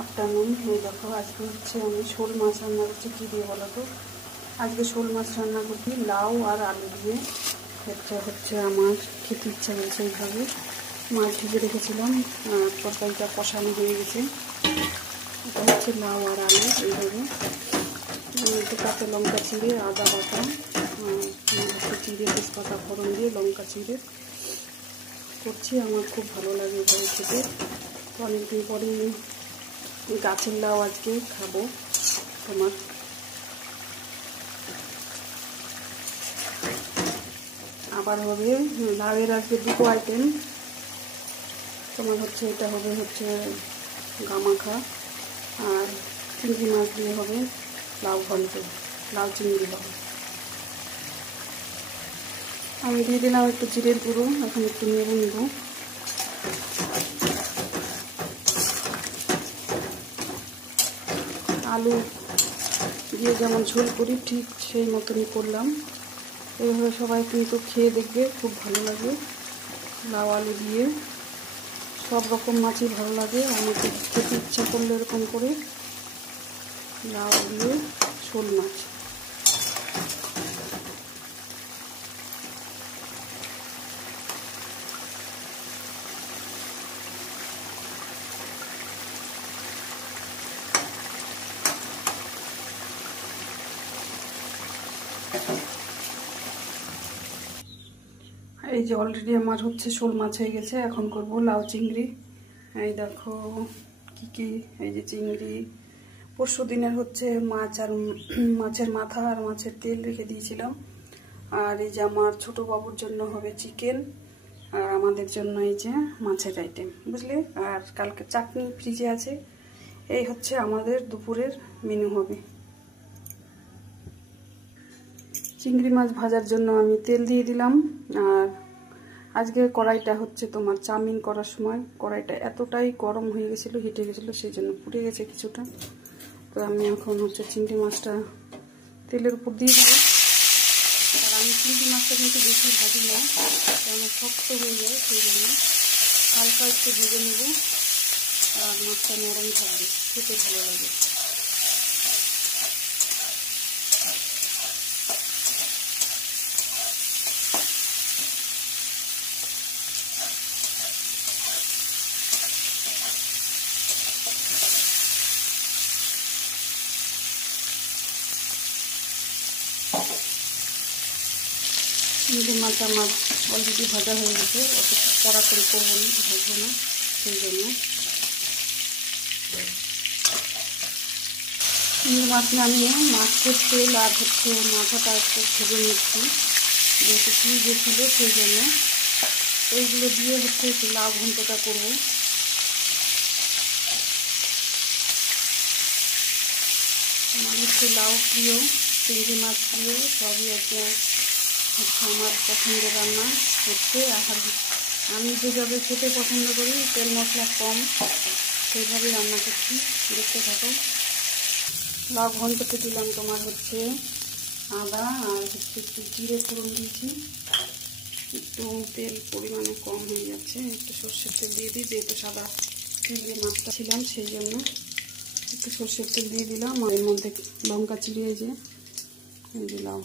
Afternoon. এই দেখো আজকে হচ্ছে আমি শোল মাছ রান্না করছি। কী দিয়ে বলো তো? আজকে শোল মাছ রান্না করছি লাউ আর আলু দিয়ে। এটা হচ্ছে আমার খেতে ইচ্ছা করেছে এইভাবে। মাছ ভেজে রেখেছিলাম, তরকারিটা কষানো হয়ে গেছে। এটা হচ্ছে লাউ আর আলু এইভাবে। কাঁচা লঙ্কা চিড়ে, আদা বাটা, হচ্ছে চিড়ে, তেজপাতা ফোড়ন দিয়ে লঙ্কা চিড়ে করছি। আমার খুব ভালো লাগে এভাবে খেতে। তো অনেকদিন পরে গাছের লাউ আজকে খাবো। তোমার আবার হবে লাউয়ের আজকে দুটো আইটেম। তোমার হচ্ছে এটা হবে হচ্ছে গামাখা, আর চিংড়ি মাছ দিয়ে হবে লাউ ঘন্ট, লাউ চিংড়ি হবে। আমি দিয়ে দিলাম একটু জিরের গুঁড়ো, এখন একটু নেড়ে নেব। আলু দিয়ে যেমন ঝোল করি ঠিক সেই মতনই করলাম। এইভাবে সবাই কিন্তু খেয়ে দেখবে, খুব ভালো লাগে। লাউ আলু দিয়ে সব রকম মাছই ভালো লাগে। আমাকে খেতে ইচ্ছা করলে এরকম করে লাউ দিয়ে শোল মাছ। এই যে অলরেডি আমার হচ্ছে শোল মাছ হয়ে গেছে। এখন করব লাউ চিংড়ি। এই দেখো কি কি, এই যে চিংড়ি পরশু দিনের হচ্ছে মাছ, আর মাছের মাথা আর মাছের তেল রেখে দিয়েছিলাম। আর এই যে আমার ছোট বাবুর জন্য হবে চিকেন, আর আমাদের জন্য এই যে মাছের আইটেম, বুঝলে। আর কালকে চাটনি ফ্রিজে আছে। এই হচ্ছে আমাদের দুপুরের মেনু হবে। চিংড়ি মাছ ভাজার জন্য আমি তেল দিয়ে দিলাম। আর আজকে কড়াইটা হচ্ছে তোমার চাউমিন করার সময় কড়াইটা এতটাই গরম হয়ে গেছিলো, হিটে গেছিলো, সেই জন্য পুড়ে গেছে কিছুটা। তো আমি এখন হচ্ছে চিংড়ি মাছটা তেলের উপর দিয়ে দিব। আর আমি চিংড়ি মাছটা কিন্তু বেশি ভাজি না, কারণ শক্ত হয়ে যায়, সেই জন্য হালকা একটু ভেজে নেব। আর মাছটা নরম থাকবে, খেতে ভালো লাগে। চিংড়ি মাছ আমার অলরেডি ভাজা হয়ে গেছে, অত কড়া করে করবো না, ভাজবো না, সেই জন্য। চিংড়ি মাছ নামিয়ে মাছের তেল আর হচ্ছে মাথাটা একটু ভেজে নিচ্ছি, যেহেতু ফ্রিজে ছিল সেই জন্য। এইগুলো দিয়ে হচ্ছে একটু লাউ ঘন্টটা করবো। আমার হচ্ছে লাউ প্রিয়, চিংড়ি মাছ প্রিয়, সবই হচ্ছে আমার পছন্দের রান্না হচ্ছে। আর আমি যেভাবে খেতে পছন্দ করি, তেল মশলা কম, সেইভাবেই রান্না করছি, দেখতে থাকো। লাউ ঘন্টতে দিলাম তোমার হচ্ছে আদা, আর হচ্ছে একটু জিরে ফোড়ন দিয়েছি। একটু তেল পরিমাণে কম হয়ে যাচ্ছে, একটু সর্ষের তেল দিয়ে দিই, যেহেতু সাদা চিংড়ি মাছটা ছিলাম সেই জন্য একটু সর্ষের তেল দিয়ে দিলাম। আর এর মধ্যে লঙ্কা চিড়িয়ে যে দিলাম।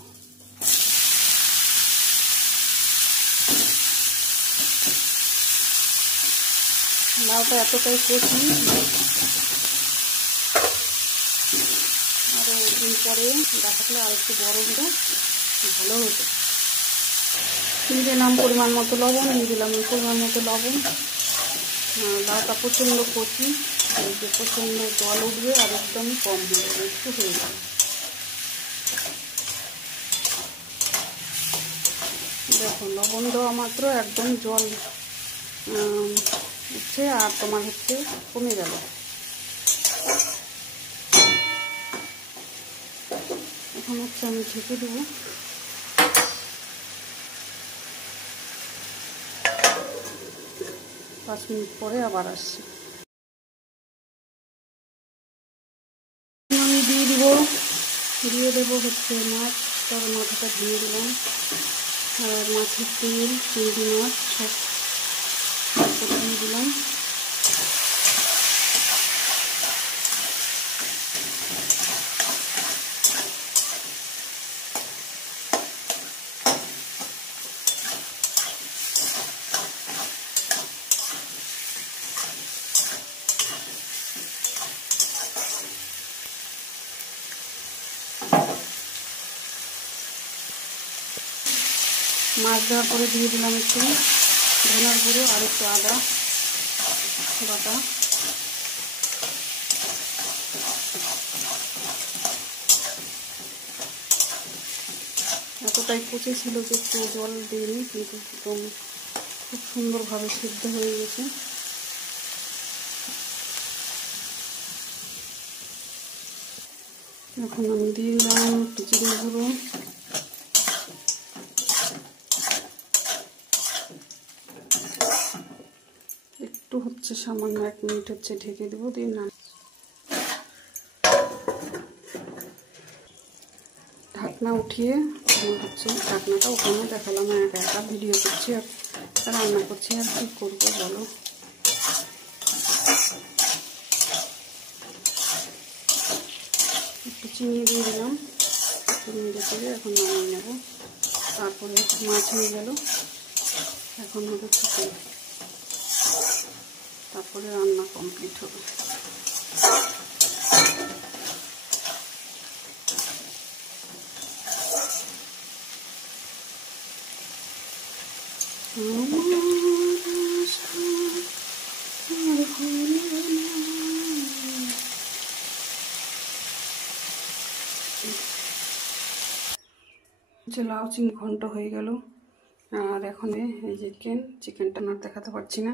লাউটা এতটাই কচি, আরও দিন পরে গাছ থাকলে আর একটু বড় হতো, ভালো হতো। দিয়ে দিলাম পরিমাণ মতো লবণ, দিয়ে দিলাম পরিমাণ মতো লবণ। লাউটা প্রচণ্ড কচি, এই যে প্রচণ্ড জল উঠবে, আর একদম কম হয়ে যাবে, একটু হয়ে যাবে। দেখো লবণ দেওয়া মাত্র একদম জল উঠছে, আর তোমার হচ্ছে কমে গেল। এখন হচ্ছে আমি ঢেকে দেবো। 5 মিনিট পরে আবার আসছি। আমি দিয়ে দেবো হচ্ছে মাছ, তার মাথাটা ধুয়ে দিলাম। আর মাছের তেল, চিংড়ি মাছ সব দিয়ে দিলাম। মাছ দেওয়ার পরে দিয়ে দিলাম একটু ধনের গুঁড়ো আর একটু আদা বাটা। এতটাই কুচি ছিল যে একটু জল দিইনি, কিন্তু একদম খুব সুন্দরভাবে সিদ্ধ হয়ে গেছে। এখন আমি দিয়ে দিলাম একটু জিরে গুঁড়ো, একটু হচ্ছে সামান্য 1 মিনিট হচ্ছে ঢেকে দেবো, দিয়ে না ঢাকনা উঠিয়ে হচ্ছে ঢাকনাটা ওখানে দেখালাম। একা একা ভিডিও করছি আর রান্না করছি, আর কি করবো বলো। একটু চিনি দিয়ে দিলাম, চিনি দিয়ে এখন নামিয়ে নেব। তারপরে মাছ হয়ে গেল, এখন হবে চিকেন, তারপরে রান্না কমপ্লিট হবে। লাউ চিংড়ি ঘন্ট হয়ে গেল। আর এখন এই যে চিকেনটা না দেখাতে পারছি না,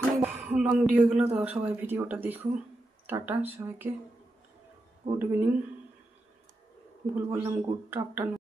অনেক লং ভিডিও গেলো। তো সবাই ভিডিওটা দেখো। টাটা সবাইকে, গুড ইভিনিং, ভুল বললাম, গুড আফটারনুন।